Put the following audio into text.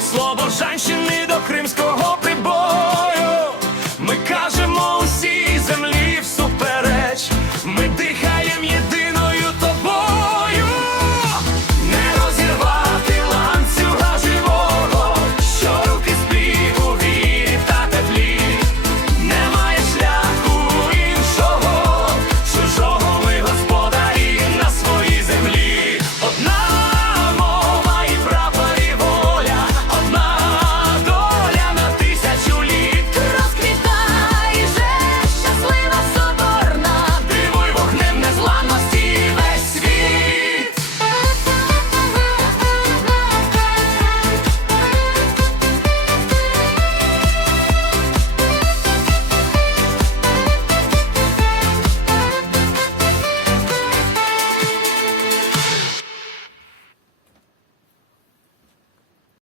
Слово Слобожанщина